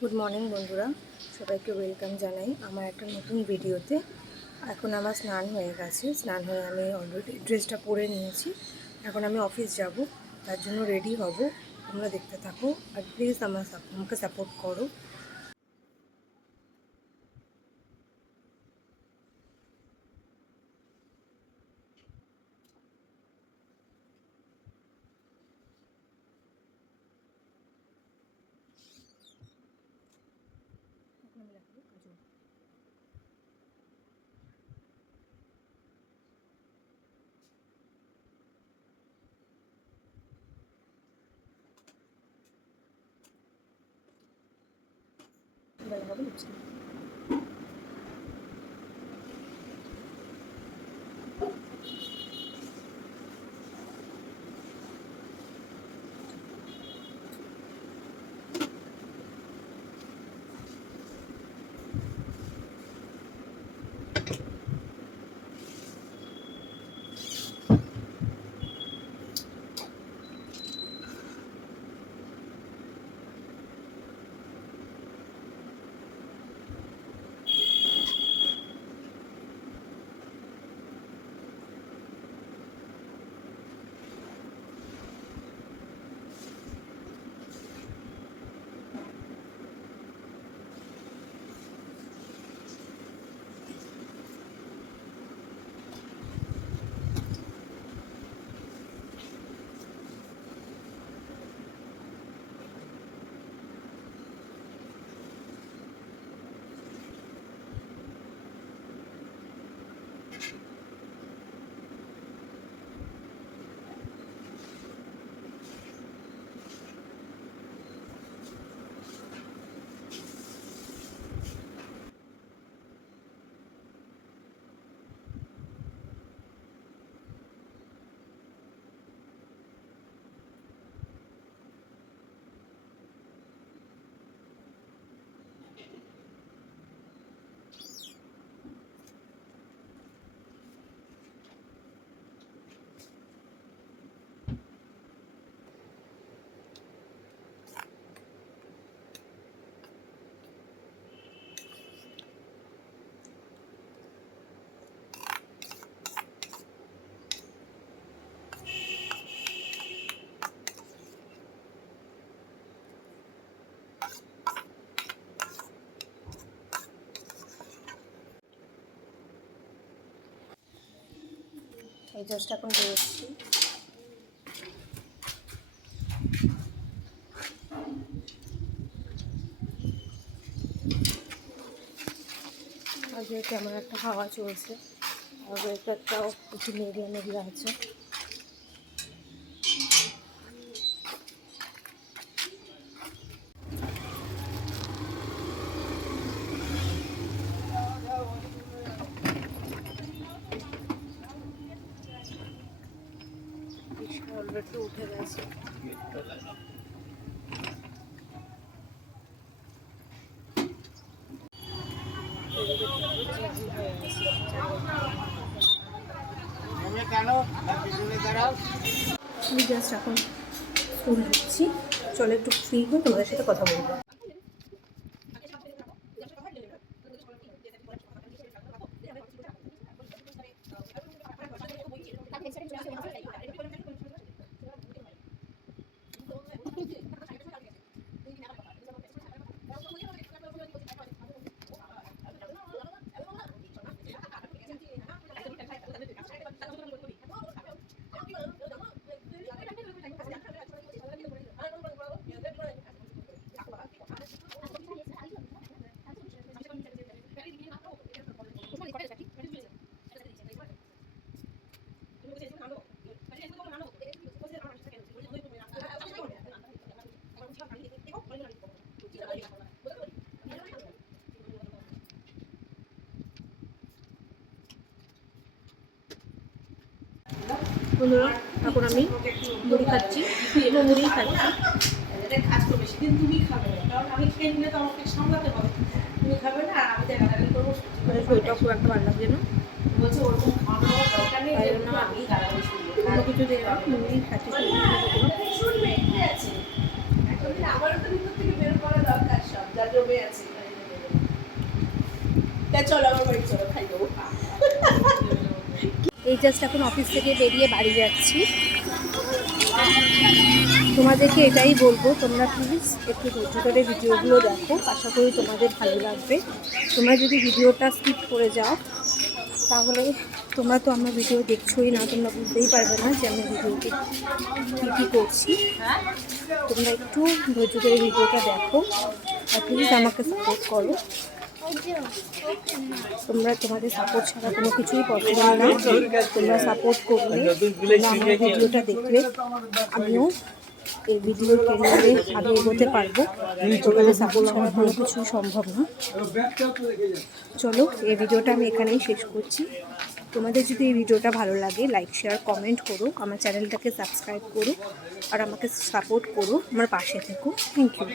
Good morning বন্ধুরা, সবাইকে welcome জানাই আমার একটা নতুন ভিডিওতে। এখন আমার স্নান হয়ে গেছে, স্নান হয়ে আমি অলরেডি ড্রেসটা পরে নিয়েছি। এখন আমি অফিস যাব, তার জন্য রেডি হব। তোমরা দেখতে থাকো আর প্লিজ আমাকে সাপোর্ট করো। এই জাস্ট এখন বেরোচ্ছি। আজকে কেমন একটা হাওয়া চলছে, আর ওয়েদারটাও একটু মেঘলা মেঘলা আছে। অলরেডি উঠে গেছে। আমি জাস্ট এখন স্কুল ঢুকছি, চলো একটু ফ্রি হয়ে তোমাদের সাথে কথা বলবো। বন্ধুরা, এখন আমি মুড়ি খাচ্ছি, মুড়ি খাচ্ছি। কাজ করবে সেদিন তুমি খাবে না, কারণ আমি খেয়ে নিলে তো আমাকে সামলাতে হবে। তুমি খাবে না আর আমি গালাগালি করবো, শরীরটা খুব একটা ভালো লাগছে না। বলছে ওরকম খাওয়ানোর দরকার নেই, তাই জন্য আমি গালাগালি শুনবো। কোনো কিছু দেওয়া মুড়ি খাচ্ছি। শুনবে ঠিক আছে, এখন আমারও তো ভিতর থেকে বের করা দরকার সব। জমে আছে চলো আমার বাড়ি চলো খাই দেবো। এই জাস্ট এখন অফিস থেকে বেরিয়ে বাড়ি যাচ্ছি। তোমাদেরকে এটাই বলবো, তোমরা প্লিজ একটু ধৈর্য ধরে ভিডিওগুলো দেখো, আশা করি তোমাদের ভালো লাগবে। তোমরা যদি ভিডিওটা স্কিপ করে যাও তাহলে তোমরা তো আমার ভিডিও দেখছোই না, তোমরা বুঝতেই পারবে না যে আমি ভিডিওতে কী কী করছি। তোমরা একটু ধৈর্য ধরে ভিডিওটা দেখো আর প্লিজ আমাকে সাপোর্ট করো। তোমাদের সাপোর্ট ছাড়া কোনো কিছুই পসিবল না। তোমরা সাপোর্ট করলে, তোমরা আমার ভিডিওটা দেখলে আমিও এই ভিডিওর ক্যারিয়ারে আগে এগোতে পারবো। তোমাদের সাপোর্ট ছাড়া কোনো কিছুই সম্ভব না। চলো, এই ভিডিওটা আমি এখানেই শেষ করছি। তোমাদের যদি এই ভিডিওটা ভালো লাগে লাইক শেয়ার কমেন্ট করো, আমার চ্যানেলটাকে সাবস্ক্রাইব করো আর আমাকে সাপোর্ট করো, আমার পাশে থেকো। Thank you.